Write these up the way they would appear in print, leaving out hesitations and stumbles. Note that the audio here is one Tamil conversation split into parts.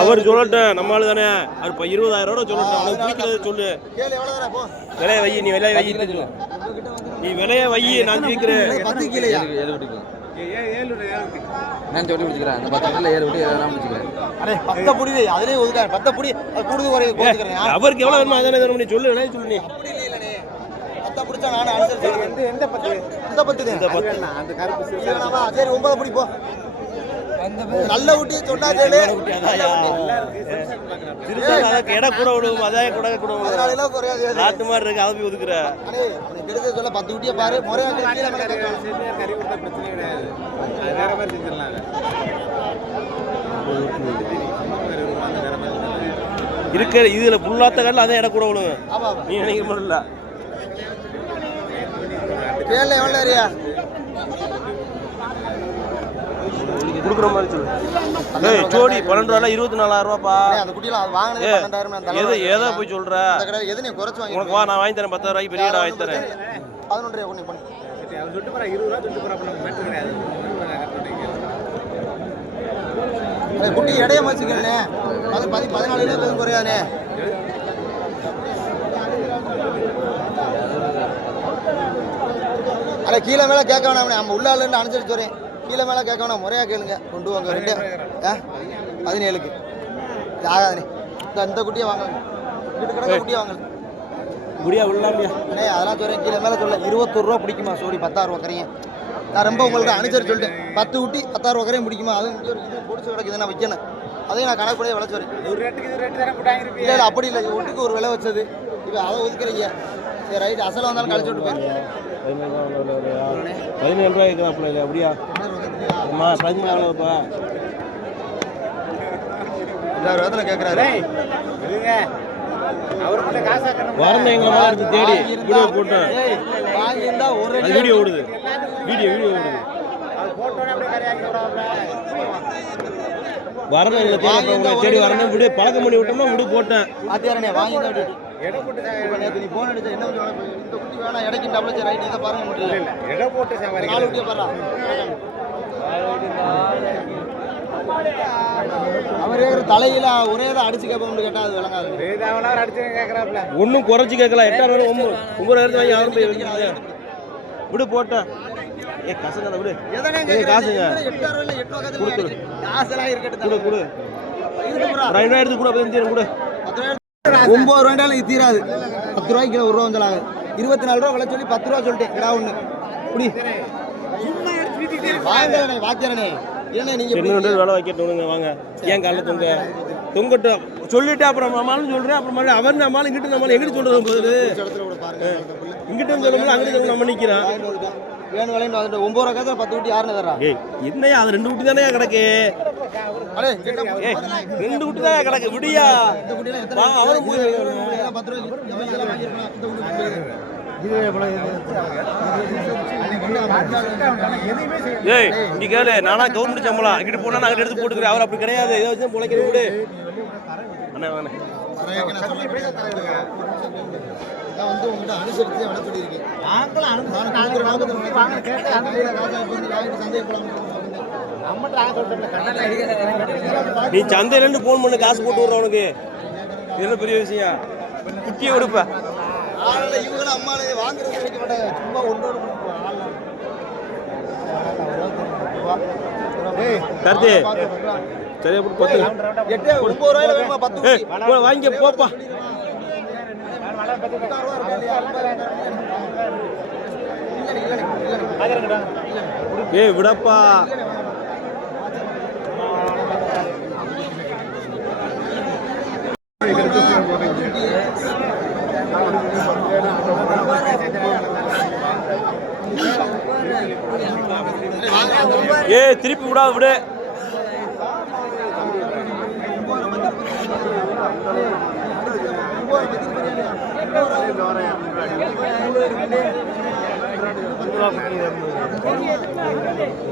அவர் சொல்லட்டும் நம்மளால தானே அவர் இப்போ 20,000 ரூபா சொல்லட்டும் அவனுக்கு பிடிக்கிறது சொல்லு விலையை வை நீ விலையை வை நீ விலையை வை நான் கேட்கிறேன் நான் சொல்லி பிடிச்சிக்கிறேன் அந்த 10 இடத்துல 7 விட்டு 7 பிடிச்சிக்கிறேன் அவருக்கு எவ்வளவு வேணுமோ அதானே தர சொல்லு விலையை சொல்லு நீ நல்ல ஊட்டி சொன்னா எடை கூட விடுவோம் அதான் கூட கூட நாட்டு மாதிரி இருக்கு அதை போய் ஒதுக்குற சொல்ல 10 ஊட்டியை பாரு முறையா இருக்கிற இதுல புல்லாத்த கடல அதான் எடை கூட விடுங்க நீ நினைக்கிற மாதிரி இல்ல கேள்ல எவ்வளவு ஏரியா குடுக்குற மாதிரி சொல்லு ஏய் ஜோடி 12 ரூபாய் 24,000 ரூபாய்ப்பா அந்த குட்டில அது வாங்குனது 12,000 நான் ஏதோ ஏதோ போய் சொல்ற அந்த கடை எது நீ குறைச்சு வாங்கி உனக்கு வா நான் வாங்கி தரேன் 10,000 ரூபாய்க்கு பெரிய வாங்கி தரேன் 11 ரூபாய் பண்ணி அவன் சொட்டு போற 20 ரூபாய் சொட்டு போற அப்ப நம்ம மேட்டர் கிடையாது அட குட்டி எடைய மச்சிக்கனே அது 14 எதுவும் குறையானே அட கீழ மேல கேட்க வேணாம் நம்ம உள்ளால இருந்து அனுசரிச்சு வரேன் கீழ மேல கேட்க வேணாம் முறையா கேளுங்க கொண்டு வாங்க 17க்கு ஆகாதனே இந்த குட்டியை வாங்க கிட்ட கிடக்க குட்டியை வாங்க முடியா உள்ளாமியா அண்ணே அதெல்லாம் சொல்றேன் கீழ மேல சொல்ல 21 ரூபா பிடிக்குமா சோடி 16 ரூபா கரையும் நான் ரொம்ப உங்களுக்கு அனுசரிச்சு சொல்லிட்டேன் 10 ஊட்டி 16 ரூபா கரையும் பிடிக்குமா அது பிடிச்சி கிடக்குது நான் வைக்கணும் அதையும் நான் கணக்கு பண்ணி விளைச்சு வரேன் இல்லை அப்படி இல்லை ஒட்டுக்கு ஒரு விலை வச்சது இப்போ அதை ஒதுக்குறீங்க சரி ரைட் அசல வந்தாலும் கழிச்சு விட்டு போயிரு 17 ரூபாய் இருக்கிறாப்புல இல்லை அப்படியா அம்மா 17 எவ்வளோப்பா 20,000 கேட்குறாரு வரணும் எங்க அம்மா இருக்கு தேடி வீடியோ போட்டேன் வாங்கியிருந்தா ஒரு வீடியோ ஓடுது வீடியோ ஓடுது வரணும் எங்களை தேடி வரணும் விடு பழக்கம் பண்ணி விட்டோம்னா விடு போட்டேன் ஆத்தியாரனே வாங்கி நீ போன் அடிச்சா என்ன இந்த குட்டி வேணாம் இடைக்கு டபுள் ரைட் இதை பாருங்க முடியல எடை போட்டு 4 குட்டியை பாரு அவரே தலையில ஒரே தான் அடிச்சு கேட்போம்னு கேட்டா அது விளங்காது ஒன்றும் குறைச்சி கேட்கலாம் 8,000 9,000 வாங்கி யாரும் போய் வைக்கிறாங்க விடு போட்டேன் ஏ காசுங்க விடு காசுங்க 8,000 கொடுத்துரு காசெல்லாம் இருக்கட்டும் கொடு கொடு 2,000 எடுத்து கூட அப்போ தீரும் கொடு 9 ரூபாய்டாலும் இது தீராது 10 ரூபாய்க்கு கிலோ 1 ரூபா வந்தாங்க 24 ரூபா விலை சொல்லி 10 ரூபா சொல்லிட்டேன் கிடா ஒன்று குடி வாங்கலண்ணே வாக்கிறனே ஏன்னா நீங்க வேலை வைக்கட்டுங்க வாங்க ஏன் காலைல தொங்கட்டும் சொல்லிட்டு அப்புறம் அம்மாலும் சொல்றேன் அப்புறம் அவர் நம்மளால இங்கிட்டு நம்மளால எங்கிட்டு சொல்றது போகுது இங்கிட்ட சொல்லும்போது அங்கிட்டு நம்ம நிற்கிறோம் வேணும் விளையாண்டு வந்துட்டு 9 ரூபா காசு 10 ஊட்டி யாருன்னு தர்றா என்னையா அது 2 ஊட்டி தானே கிடக்கு 2 ஊட்டி தான் கிடக்கு விடியா அவரும் போய் 10 ஏய் நீ கேளு நானா கவர்மெண்ட் சம்பளம் இங்கிட்டு போனா நான் எடுத்து போட்டுக்கிறேன் அவர் அப்படி கிடையாது ஏதோ வச்சு பொழைக்கிற விடு அண்ணா வாங்க வந்து உங்ககிட்ட அனுசரிச்சு விட சொல்லியிருக்கேன் நீ சந்தையில இருந்து போன் பண்ணு காசு போட்டு விடுற உனக்கு என்ன பெரிய விஷயம் குட்டியை விடுப்ப இவங்களும் அம்மா வாங்குறது வைக்க மாட்டாங்க சும்மா ஒன்றோடு கருத்து சரியா போட்டு 9 ரூபாயில வேணுமா 10 வாங்கி போப்பா ஏய் விடப்பா ஏய் திருப்பி விடாது விடு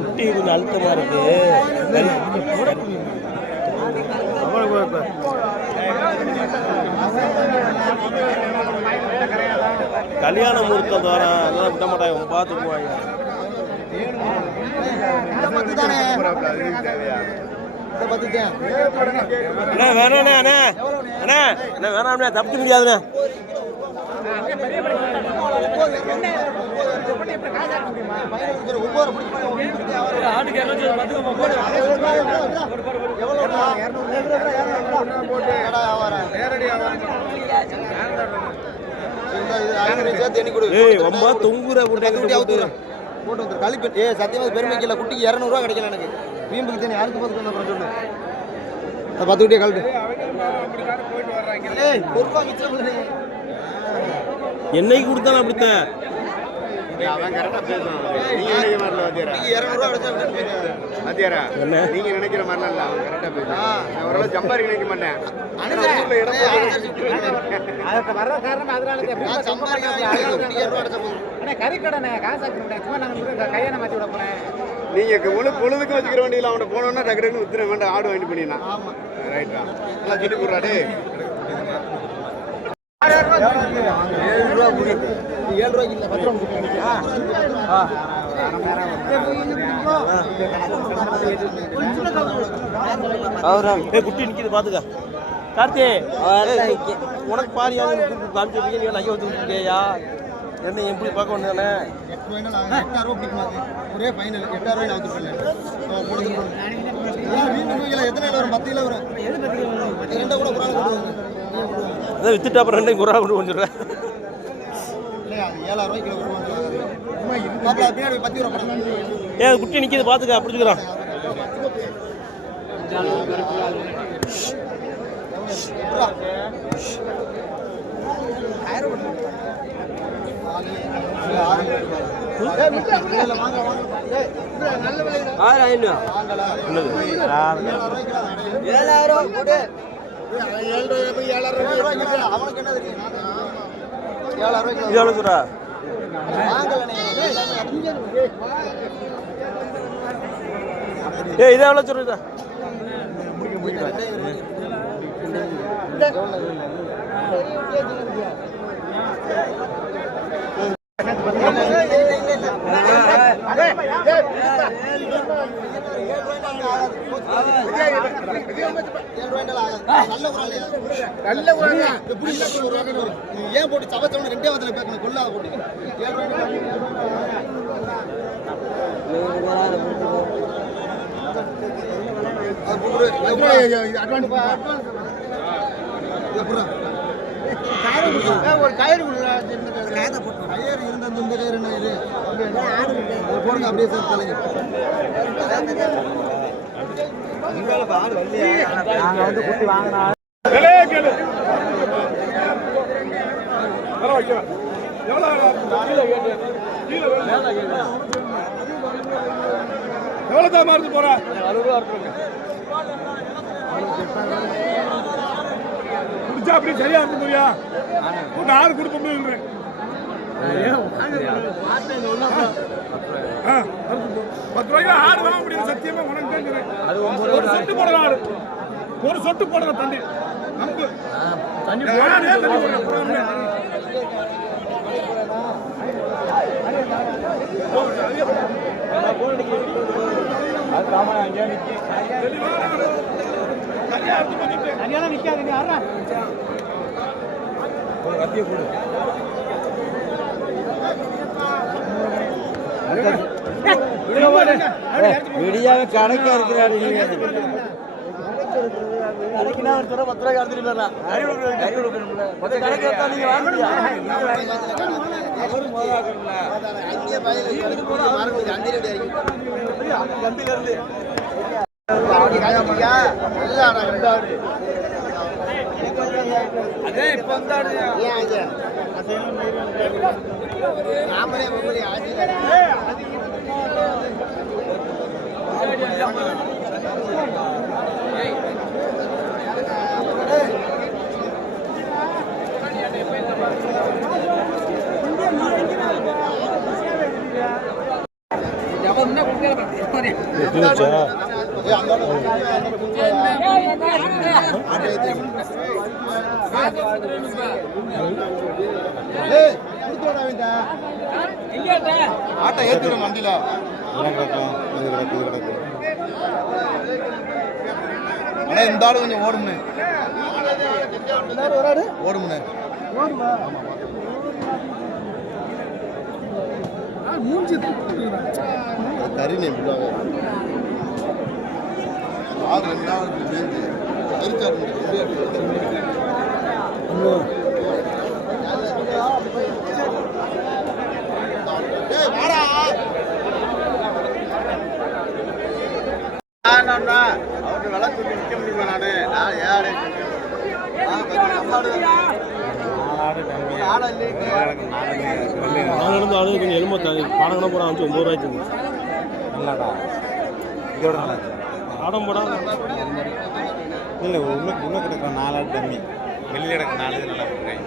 குட்டி கொஞ்சம் அழுத்தமா இருக்கு கல்யாண முகூர்த்தம் தோற அதெல்லாம் விட மாட்டாங்க பார்த்துக்குவாங்க இந்த 10 தானே இந்த 10 தான் அண்ணா வேணாண்ணே அண்ணே அண்ணே அண்ணே வேணாம்ண்ணே தப்பிக்க முடியாதுண்ணே ரொம்ப தொங்குற போட்டு வந்து கழிப்பு சத்தியமா பெருமைக்கு இல்லை குட்டிக்கு 200 ரூபா கிடைக்கல எனக்கு வீம்புக்கு தானே யாருக்கு பார்த்து அப்புறம் சொல்லு 10 குட்டியை கழட்டு என்னைக்கு கொடுத்தாலும் அப்படித்தான் அவன் கரெக்டா பேசுவான். நீங்க நினைக்கிற மாதிரில வாத்தியாரா? 200 ரூபா கிடைச்சா வாத்தியாரா, என்ன? நீங்க நினைக்கிற மாதிரிலாம் இல்ல, அவன் கரெக்டா பேசுவான். நான் ஓரளவு ஜம்பாரி நினைக்க மாட்டேன். நீங்க பொழுதுக்கு வச்சுக்கிற வண்டியில அவனை போனோம்னா டக்கு டக்குன்னு வித்துற வேண்டாம், ஆடு வாங்கிட்டு பண்ணினா ரைட்டா நல்லா சொல்லி போடுறாடே. 7 ரூபாய்க்கு இல்லை 10 குட்டி நிக்குது பாத்துக்க கார்த்தி உனக்கு பாரியா காமிச்சு நீ நகை வந்துருக்கியா என்ன எப்படி பார்க்க வந்தானே ஒரே ஃபைனல் 8000 ரூபாய் எத்தனை வரும் 10 கிலோ வரும் ரெண்டை கூட குரான் கொண்டு வந்து அதான் வித்துட்டு அப்புறம் ரெண்டையும் குறா கொண்டு வந்துடுறேன். இல்லையா அது 7000 ரூபாய்க்கு கிலோ வருவாங்க பின்னாடி 10 ரூபா படம் ஏன் குட்டி நிக்குது பாத்துக்க பிடிச்சுக்கிறான். இது எவ்வளவு சொல்றா ஏன் போட்டு சவச்சவன 2 வாரத்துல பேக்கணும் கொள்ளாத போட்டு 7 ஒரு கயிறு கயிறு இருந்த இந்த கயிறு என்ன இது போடுங்க அப்படியே சேர்த்து தலைங்க நாங்க வந்து குட்டி வாங்கினா எவ்வளவுதான் மாறுது போற 60 ரூபா இருக்குங்க குடிச்சா அப்படி சரியா இருக்குறியா உங்க ஆள் கொடுக்க முடியல 10 ரூபாய்க்கு ஆடு வாங்க முடியும் சத்தியமா உனக்கு தெரியும் ஒரு சொட்டு போடுற ஆடு ஒரு சொட்டு போடுற தண்ணி நம்பு தண்ணி விடியாக கணக்கா இருக்கிறாரு ஆட்டை ஏத்துற வண்டியில ஆனால் இந்த ஆடு கொஞ்சம் ஓடும்ண்ணே ஓடும்ண்ணே கறினே ஃபுல்லாகவே ஆடு ரெண்டாவது சேர்ந்து அவரு விலை சொல்லி நிற்க முடியுமா நான் ஏழு நாலு ஆடு கொஞ்சம் எலும்பத்தாங்க பணம் கூட வந்து 9 ரூபாய்க்கு நல்லாடா இதோட நல்லா ஆடம் போடா இல்லை உள்ள கிடக்கிற 4 ஆடு டம்மி வெளியில் கிடக்கிற 4 இது நல்லா கொடுக்குறேன்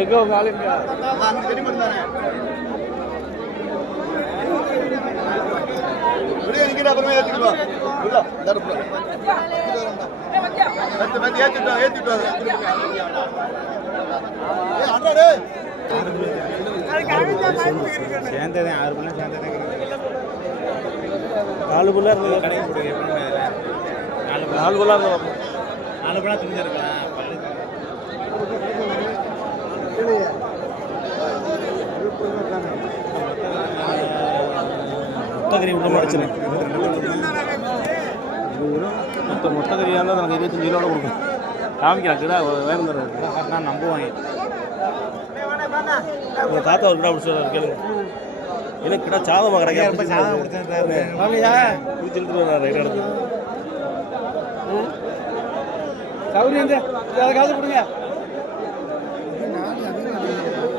எங்கோ காலுங்க அப்புறமே ஏற்றிக்கலாம் சேர்ந்ததே 6 பிள்ளை சேர்ந்ததே 4 பிள்ளை இருந்தது கடைக்கு போடுங்க எப்படி 4 பிள்ளை இருந்தது 4 பிள்ளை துணிஞ்சிருக்கலாம் மொத்தக்கறி விட பிரச்சனை மொத்தக்கறியாக இருந்தால் எனக்கு 25 கிலோட கொடுக்கும் காமிக்கிறேன் கிடா வேறு நான் நம்புவாங்க உங்கள் தாத்தா ஒரு கிடா பிடிச்சி கேளுங்க எனக்கு கிடா சாதமாக கிடைக்க ரொம்ப சாதம் பிடிச்சிருக்காரு பிடிச்சிட்டு வர்றாரு இடத்துல சௌரியம் காசு கொடுங்க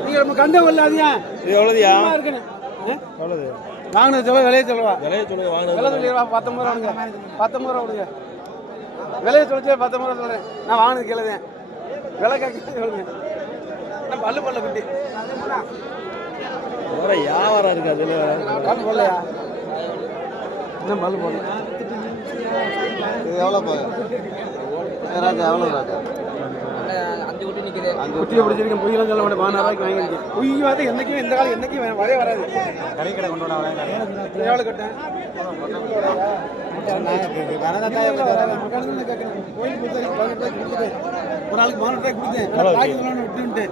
நீங்கள் நம்ம கண்டம் இல்லாதியா இது எவ்வளோதியா இருக்கணும் எவ்வளோது வாங்கினது சொல்ல விலையை சொல்லுவா விலையை சொல்லுங்க வாங்கினது விலை சொல்லிடுவா 19 ரூபா விடுங்க 19 ரூபா விடுங்க விலையை சொல்லிச்சு 19 ரூபா சொல்கிறேன் நான் வாங்கினது கேளுதேன் விலை கேட்க சொல்லுங்க நான் பல்லு குட்டி வேற வியாபாரம் இருக்கு அதில் பல்லு போடலையா இன்னும் பல்லு போடல இது எவ்வளோ ராஜா எவ்வளோ ராஜா குட்டியை பிடிச்சிருக்கேன் பொய்யெல்லாம் சொல்ல மாட்டேன் 1000 ரூபாய்க்கு வாங்கியிருக்கேன் பொய் வந்து என்னைக்கும் இந்த காலம் என்னைக்கும் வரவே வராது கடை கடை கொண்டு வர எவ்வளோ கட்டேன் ஒரு ஆளுக்கு 1000 ரூபாய் கொடுத்தேன் விட்டுன்ட்டு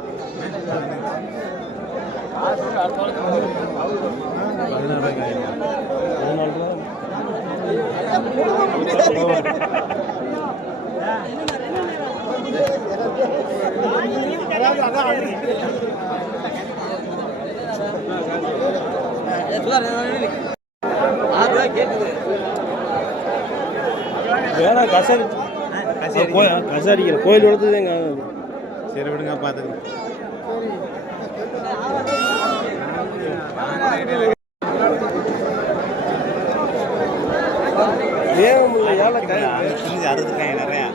வேணா கசடி கசடிக்கிற கோயில் வளர்த்துதே எங்க சரி விடுங்க பார்த்துக்கலாம் வேகம் இல்லை ஏழை கை துணிஞ்சு அறுத்துருக்காங்க நிறையா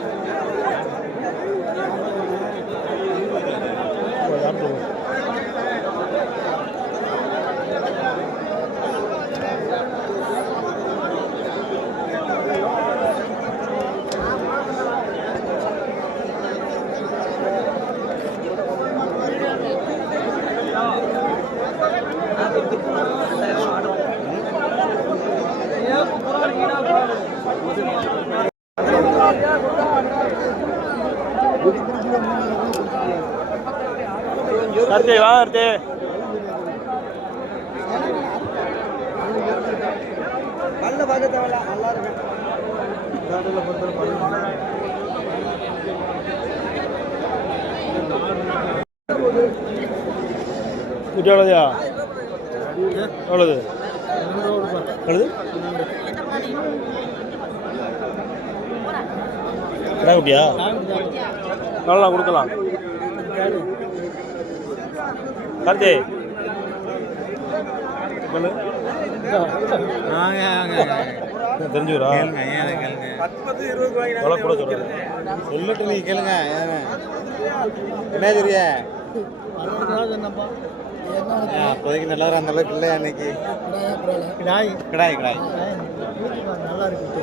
கருத்து வா கருத்து நல்ல பார்க்க தேவையில்ல நல்லா இருக்கு குட்டி எவ்வளோதியா எவ்வளோது எவ்வளோது கடை குட்டியா நல்லா கொடுக்கலாம் கருத்து சொல்லு தெரிஞ்சுக்கிறா எவ்வளோ கூட சொல்கிறேன் சொல்லிட்டு நீ கேளுங்க என்ன தெரிய அப்போதைக்கு நல்லா அந்த அளவுக்கு இல்லை அன்னைக்கு கிடாய் கிடாய் கிடாய் நல்லா இருக்கு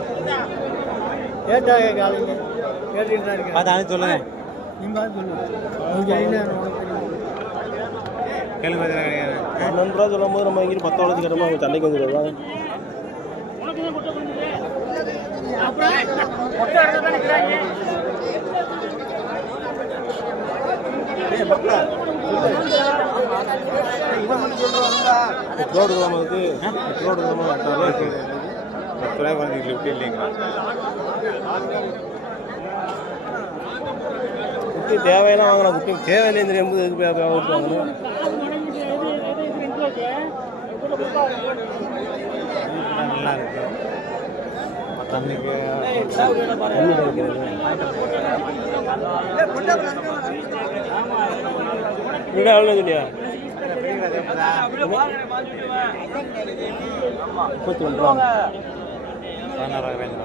கேட்டாங்க காலையில் கேட்டுட்டு தான் இருக்கேன் பார்த்து சொல்லுங்க நீ பார்த்து சொல்லு கேளுங்க 12 ரூபா சொல்லும் போது நம்ம இங்கிட்டு 10 வளர்த்து கேட்டோம்னா அவங்க சண்டைக்கு வந்துடுவாங்க. பெட்ரோல் இல்லாமல் இருக்கு, பெட்ரோல் இல்லாமல் 8 ரூபா இருக்கு. 10 ரூபாய் வந்து லிஃப்ட் இல்லைங்க. குட்டி தேவையெல்லாம் வாங்கலாம், குட்டி தேவையில்லைன்னு தெரியும் போது எதுக்கு வாங்கணும். நல்லா இருக்கு. தண்ணிக்கு வீடு எவ்வளோ இல்லையா? 31 ரூபா. 16 ரூபாய் வேணும்.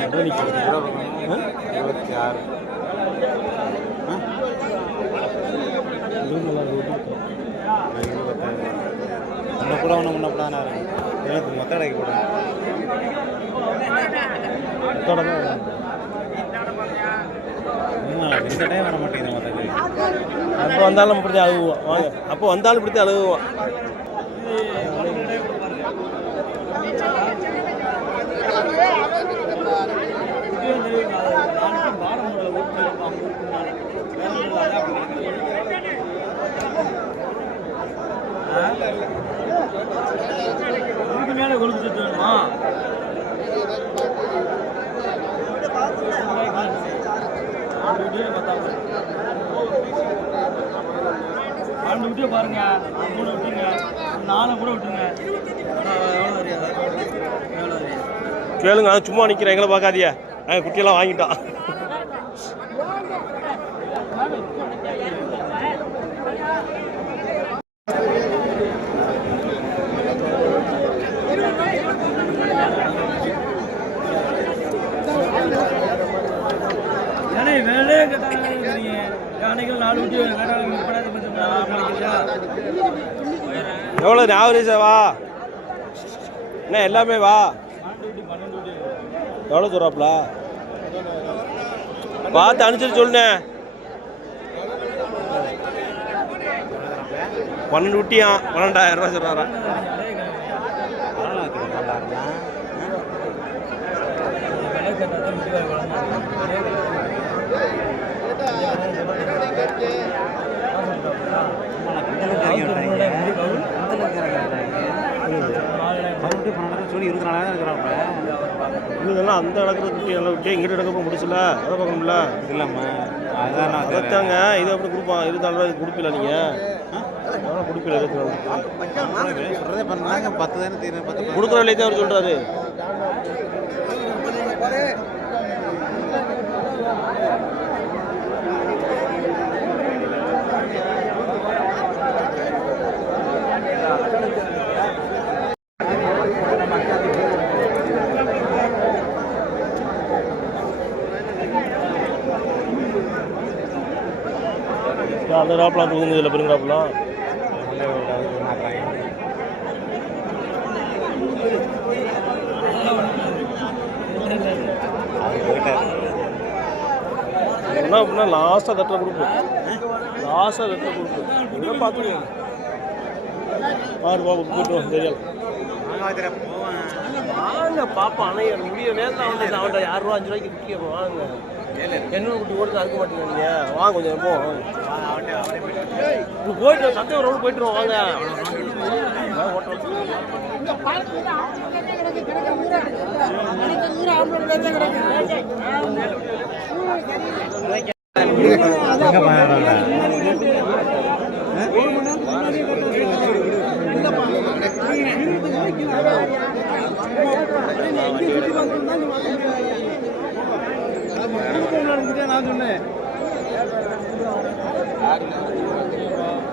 26 முன்ன கூட எனக்கு மொத்த அடைக்க கூட இந்த டைம் வர மாட்டேங்குது மொத்தத்துக்கு. அப்போ வந்தாலும் இப்படி அழுகுவோம் வாங்க, அப்போ வந்தாலும் இப்படி அழுகுவோம். மேலே கொழுப்பு வேணுமா? ஆண்டு விட்டு பாருங்க, 3 விட்டுங்க, 4 கூட விட்டுருங்க. கேளுங்க, சும்மா நிற்கிறேன், எங்களை பார்க்காதியா? குட்டியெல்லாம் வாங்கிட்டான். வேலையே கேட்டாங்க, யானைகள் 4 விட்டு எவ்வளோ ஆவரேஜா வா என்ன எல்லாமே வா? எவ்வளோ சொல்கிறாப்புல பார்த்து அனுப்பிச்சு சொல்லுண்ணே. 12 விட்டியா 12,000 ரூபா சொல்கிறாரா? இதெல்லாம் அந்த இடத்துல குட்டி எல்லாம் விட்டு இங்கிட்ட இடக்கப்போ முடிச்சல அதை பார்க்கணும்ல. இல்லைம்மா அதான் அதைத்தாங்க இது அப்படி கொடுப்பான். 24 ரூபாய் கொடுப்பில நீங்கள் எவ்வளோ கொடுப்பில சொல்கிறதே பண்ணாங்க 10 தானே தீரும். 10 கொடுக்குற விலையை தான் அவர் சொல்கிறாரு. அந்த ராப்பெலாம் தூங்குது இதில் பெருங்கிறாப்பெலாம். என்ன அப்படின்னா லாஸ்ட்டாக தட்டில் கொடுப்போம், லாஸ்ட்டாக தட்டில் கொடுப்போம். என்ன பார்த்துக்கோங்க பாரு பாப்பா போய்ட்டு தெரியல வாங்க பாப்பா. ஆனால் எனக்கு முடிய நேரத்தில் அவன்கிட்ட 2 ரூபா 5 ரூபாய்க்கு விற்க வாங்க. என்ன குட்டி ஓடுறது அறுக்க மாட்டேங்க. வாங்க கொஞ்சம் போ போயிட்டு சந்தை ரோடு போயிட்டு வாங்க.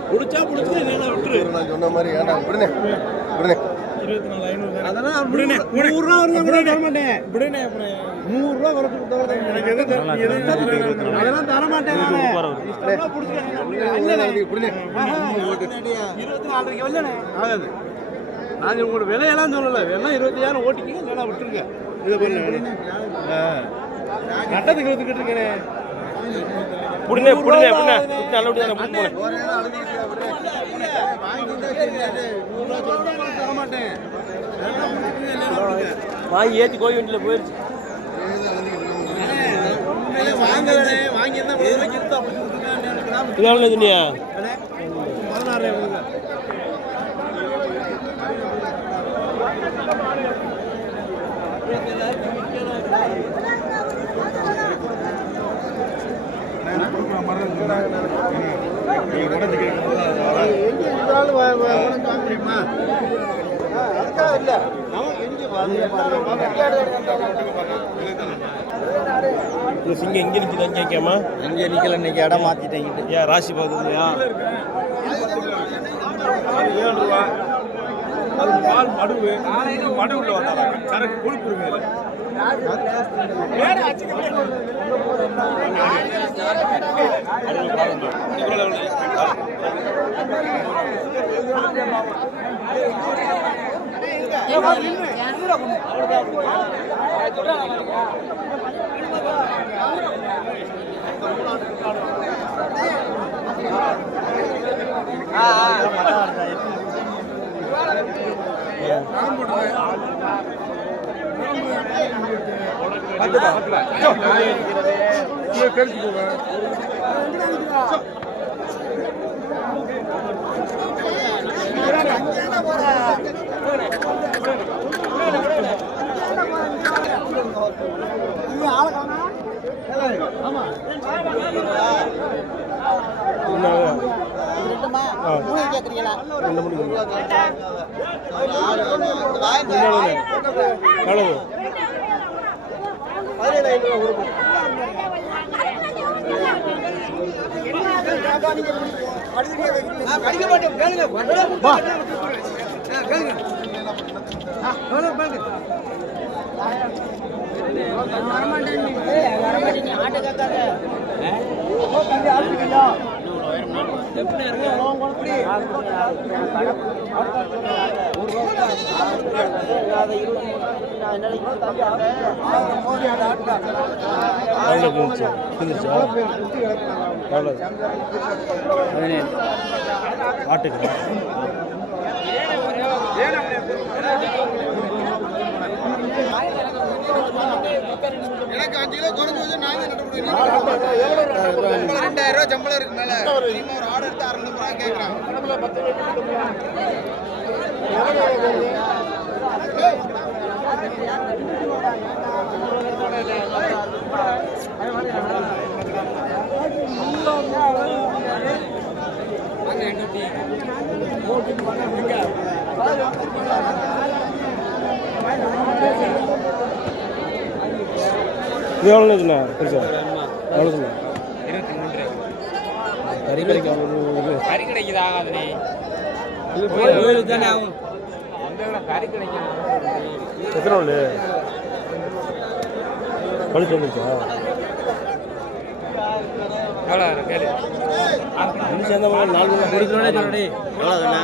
பிடிச்சா பிடிச்சி என்ன விட்டுரு. நான் சொன்ன மாதிரி ஏன்டா விடுனே விடுனே 24,500 அதெல்லாம் 100 ரூபா வருங்க. தர மாட்டேன் விடுனே. அப்புறம் 100 ரூபா வரது கொடுத்தா எனக்கு எது அதெல்லாம் தர மாட்டேன். நான் பிடிச்சிட்டேன் இல்ல விடுனே 24 வரலனே ஆகாது. நான் உங்களுக்கு விலையெல்லாம் சொல்லல. வேணா 25,000 ஓட்டிக்கிங்க, இல்லைன்னா விட்டுருங்க. இதை பண்ணு கட்டத்துக்கு எடுத்துக்கிட்டு இருக்கேன். புடினே புடினே புடினே நல்ல விட்டு தானே புடி வாங்கி ஏற்றி கோயில் வண்டியில் போயிடுச்சு இது எவ்வளோ துணியா 16 சிங்கம் எங்கே நிற்கிது அங்கே கேட்காமா இங்கே நிற்கல இன்னைக்கு இடம் மாற்றிட்டேங்கிட்டு ஏன் ராசி பார்க்குறதுலையா அது பால் மடுவு மடுவுல வந்தாங்க சரக்கு கொழுப்பு மேல ஆட்டுக்கு எனக்கு 5 கிலோ குறைஞ்சது நான் நட்டு 2000 ரூபா சம்பளம் இருக்கு மேல ஒரு ஆர்டர் எடுத்து 600 ரூபாய் கேட்கறான் இது எவ்வளோ சொன்னா பெருசா எவ்வளோ சொன்னா 23 கறி கிடைக்குது ஆகாதுனே கோயிலுக்கு தானே ஆகும் கறி கிடைக்கும் எத்தனை நாள் கழிச்சு வந்துச்சா எவ்வளோ கேளு சேர்ந்த 4 குடிக்கணும்னே சொல்லி எவ்வளோ தானே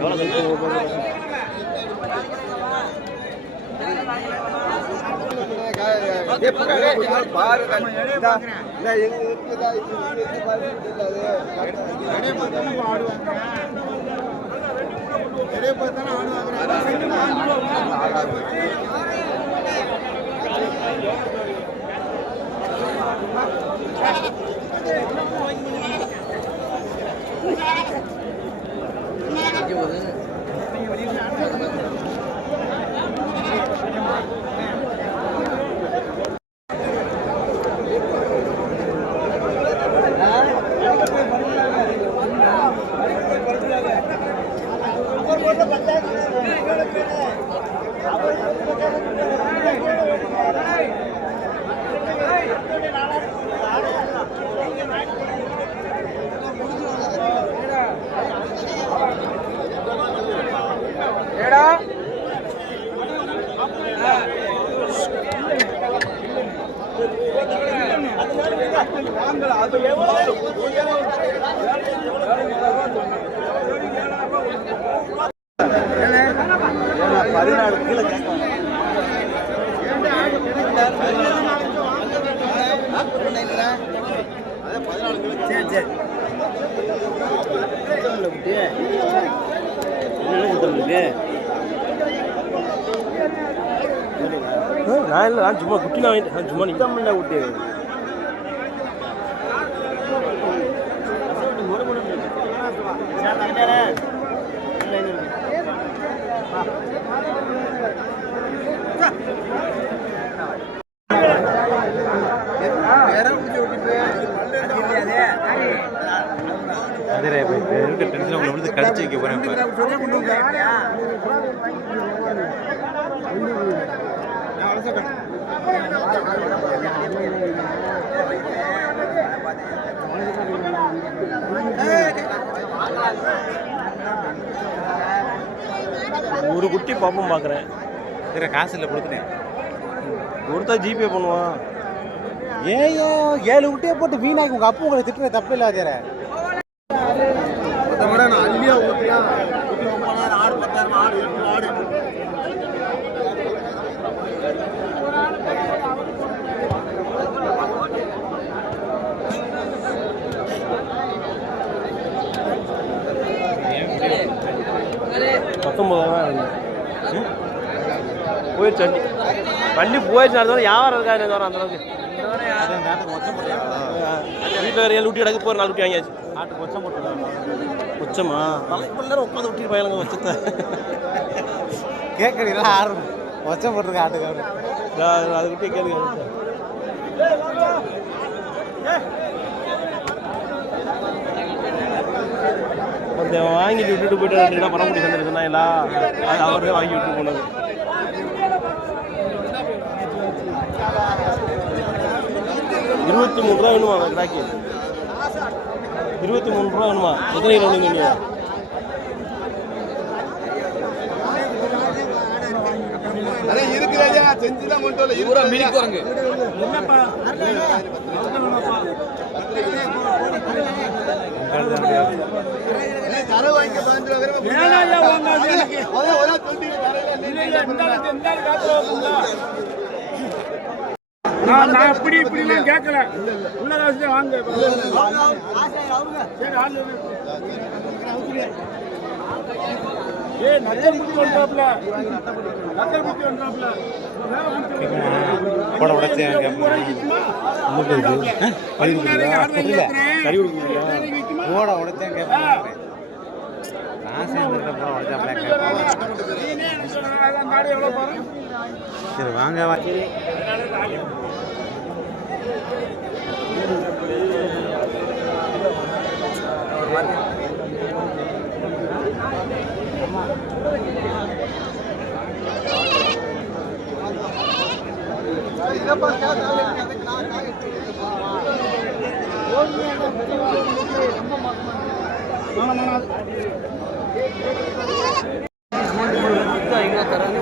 எவ்வளோ கழிச்சு நான் இல்லை, நான் சும்மா குட்டி நான் வாங்கிட்டேன், சும்மா நிற்காம இல்லை குட்டி. அதில் இருக்க டென்ஷன் உங்களை வந்து கடிச்சு வைக்க போகிறேன் இப்போ. ஒரு குட்டி பாப்பம் பார்க்குறேன். வேற காசு இல்லை கொடுத்துட்டேன். ஒருத்தா ஜிபே பண்ணுவான். ஏயோ 7 குட்டியை போட்டு வீணாக்கி உங்கள் அப்பா உங்களை திட்டுற தப்பு இல்லாதே. நான் அள்ளியா ஊற்றியா 9,000 ஆடு 10,000 ஆடு 8 ஆடு. போயிடுச்சு வண்டி. வண்டி போயிடுச்சு. அடுத்த வியாபாரம் இருக்கா என்ன வரும் அந்த அளவுக்கு. வீட்டில் வேறு 7 ஊட்டி கிடக்கு போகிற 4 ஊட்டி வாங்கியாச்சு. ஆட்டுக்கு கொச்சம் போட்டுருக்காங்க. கொச்சமா தலைக்குள்ள உட்காந்து ஊட்டிட்டு போயிடலாங்க கொச்சத்தை. கேட்குறீங்களா? ஆர்வம் கொச்சம் போட்டிருக்க ஆட்டுக்கு. அது குட்டியை கேளுங்க. ஒருத்தன் வாங்கிட்டு விட்டுட்டு போயிட்டு 2 இடம் பரமக்குடி சந்தையில் சொன்னாங்களா, அது அவரே வாங்கி விட்டு போனது. ₹23 வேணுமா கிடாக்கி? ₹23 வேணுமா? எத்தனை கிலோ வேணுங்க? செஞ்சுதான் கொண்டு வரல. இவரா மினிக்கு வரங்க. நான் இப்படி இப்படிலாம் கேட்கல. உள்ள காசு வாங்க. ஏய் நக்கல் புத்தி வந்தாப்ல. நக்கல் புத்தி வந்தாப்ல. போட உடைச்சேன். போட உடைச்சேன் கேட்பேன். நான் சேர்ந்துட்ட போட உடைச்சாப்ல கேட்பேன். சரி வாங்க வாங்கி தராங்க